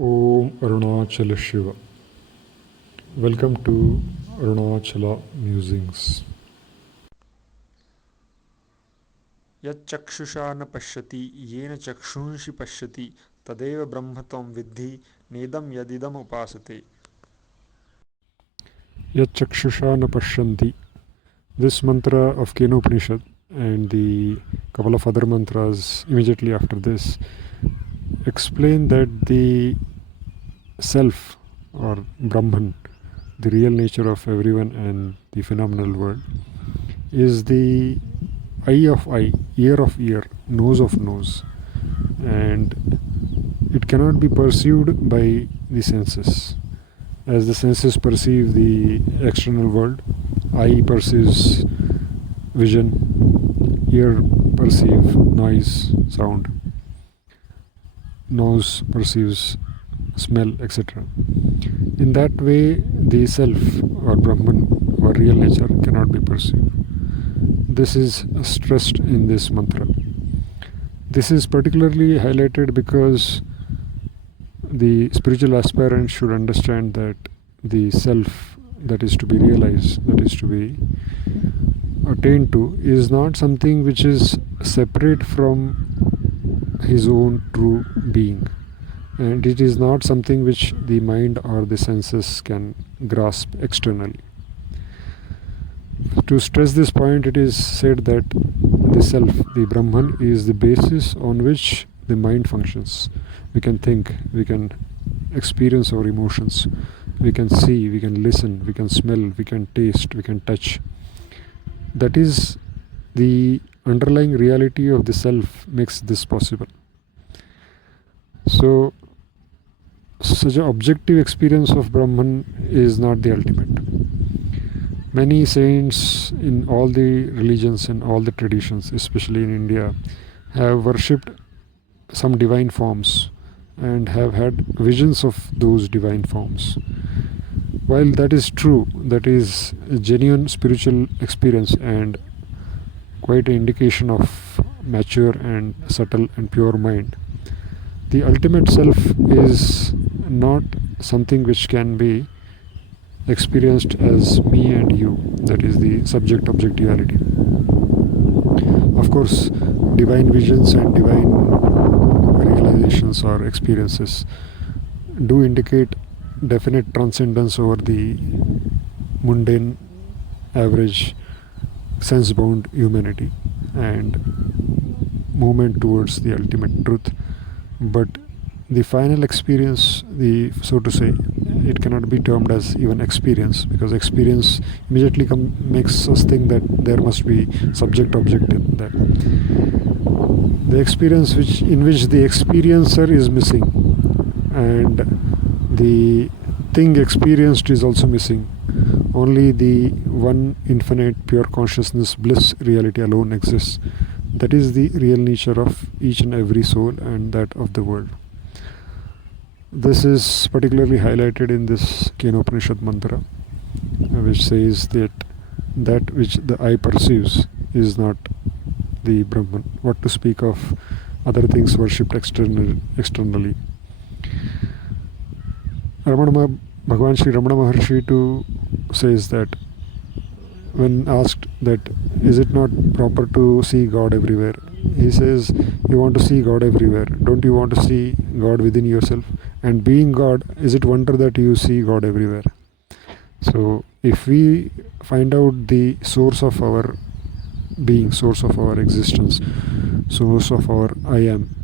Om Arunachala Shiva. Welcome to Arunachala Musings. Yachchakshusha न पश्यति येन चक्षुंषि पश्यति तदेव ब्रह्म त्वं विद्धि नेदं यदिदम् उपासते. Yachchakshusha na Pashyanti. This mantra of Kena Upanishad and the couple of other mantras immediately after this explain that the self or Brahman, the real nature of everyone and the phenomenal world, is the eye of eye, ear of ear, nose of nose, and it cannot be perceived by the senses. As the senses perceive the external world, eye perceives vision, ear perceives noise, sound, nose perceives smell, etc. In that way, the self or Brahman or real nature cannot be perceived. This is stressed in this mantra. This is particularly highlighted because the spiritual aspirant should understand that the self that is to be realized, that is to be attained to, is not something which is separate from his own true being, and it is not something which the mind or the senses can grasp externally. To stress this point, it is said that the self, the Brahman, is the basis on which the mind functions. We can think, we can experience our emotions, we can see, we can listen, we can smell, we can taste, we can touch. That is the underlying reality of the self makes this possible. So, such an objective experience of Brahman is not the ultimate. Many saints in all the religions and all the traditions, especially in India, have worshipped some divine forms and have had visions of those divine forms. While that is true, that is a genuine spiritual experience and quite an indication of mature and subtle and pure mind, the ultimate self is not something which can be experienced as me and you, that is the subject objectivity. Of course, divine visions and divine realizations or experiences do indicate definite transcendence over the mundane, average, sense bound humanity and movement towards the ultimate truth. But the final experience, the so to say, it cannot be termed as even experience, because experience immediately makes us think that there must be subject object in that. The experience in which the experiencer is missing and the thing experienced is also missing. Only the one infinite pure consciousness bliss reality alone exists. That is the real nature of each and every soul and that of the world. This is particularly highlighted in this Kena Upanishad mantra, which says that that which the eye perceives is not the Brahman. What to speak of other things worshipped externally. Bhagavan Sri Ramana Maharshi too says that when asked that is it not proper to see God everywhere, he says, you want to see God everywhere, don't you want to see God within yourself? And being God, is it wonder that you see God everywhere? So if we find out the source of our being, source of our existence, source of our I am,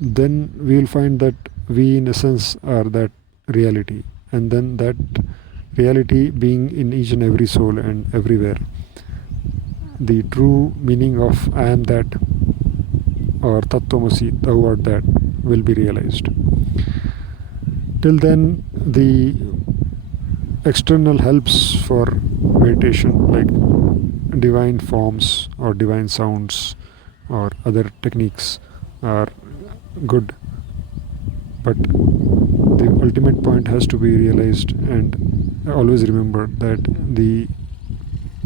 then we will find that we in essence are that reality, and then that reality being in each and every soul and everywhere, the true meaning of I am that or Tattvamasi, thou art that, will be realized. Till then, the external helps for meditation, like divine forms or divine sounds or other techniques, are good, but the ultimate point has to be realized. And always remember that the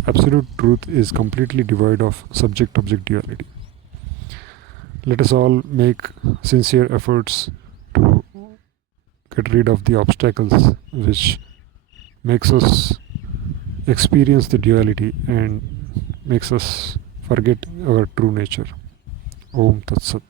absolute truth is completely devoid of subject object duality. Let us all make sincere efforts to get rid of the obstacles which makes us experience the duality and makes us forget our true nature. Om Tat Sat.